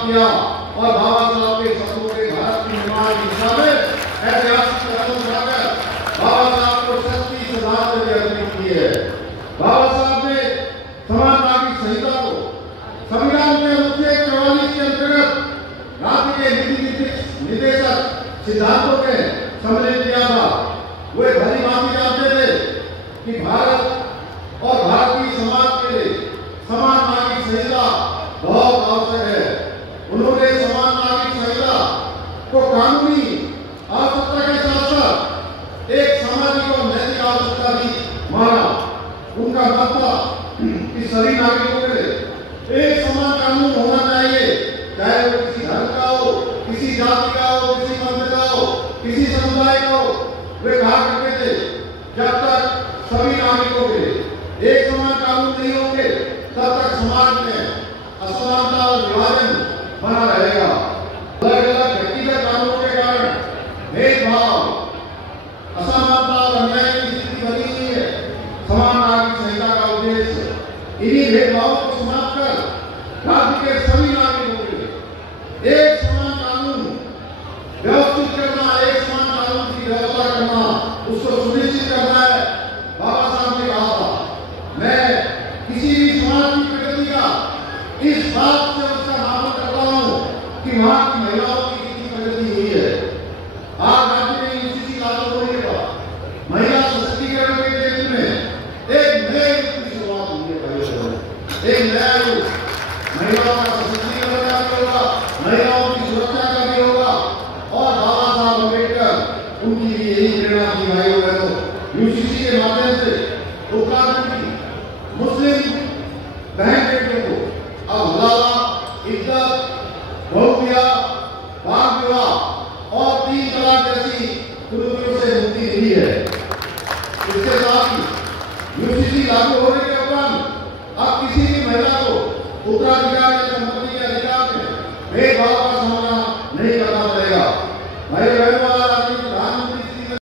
किया और बाबा साहब के सपनों के भारत के निर्माण की दिशा में ऐतिहासिक कदम उठाकर बाबा साहब को सच्ची श्रद्धांजलि अर्पित की है। बाबा साहब ने समान नागरिक संहिता को संविधान के अनुच्छेद 44 के अंतर्गत राज्य के नीति निर्देशक सिद्धांतों में सम्मिलित किया था। वे भली भांति जानते थे कि भारत और भारतीय समाज के लिए समान नागरिक संहिता बहुत आवश्यक है। उन्होंने समान नागरिक संहिता को कानूनी आवश्यकता के साथ साथ एक सामाजिक और नैतिक आवश्यकता भी माना। उनका मत था कि सभी नागरिकों के लिए एक समान कानून होना चाहिए, चाहे वो किसी धर्म का हो, किसी जाति का हो, किसी पंथ का हो, किसी समुदाय का हो। वे कहा करते थे जब तक सभी नागरिकों के लिए एक समान कानून नहीं होंगे तब तक समाज में असमानता और विभाजन बना रहेगा। अलग अलग व्यक्तिगत कानूनों के कारण भेदभाव, असमानता और अन्याय की स्थिति बनी हुई है। समान नागरिक संहिता का उद्देश्य इन्हीं भेदभावों को समाप्त कर राज्य के सभी नागरिकों के लिए एक समान कानून व्यवस्थित करना, एक समान कानून की व्यवस्था करना, उसको सुनिश्चित करना है। बाबा साहब ने कहा था, मैं किसी भी समाज की प्रगति का इस बात से उसका नाम करता हूं कि वहां की महिलाओं की कितनी प्रगति हुई है। आज राज्य में यूसीसी लागू होने का महिला सशक्तिकरण के क्षेत्र में एक नए युग की शुरुआत हुई है। एक नया युग महिलाओं का सशक्तिकरण का भी होगा, महिलाओं की सुरक्षा का भी होगा। और बाबा साहब अम्बेडकर उनकी भी यही प्रेरणा थी। भाइयों बहनों, यूसीसी के माध्यम से उत्तराखंड की मुस्लिम बहन बेटियों को अब हलाला, इज्जत, बहुविवाह, बाल विवाह और 3 तलाक जैसी कुरीतियों से मुक्ति मिली है। इसके साथ ही यूसीसी लागू होने के उपरांत अब किसी भी महिला को उत्तराधिकार या संपत्ति के अधिकार में भेदभाव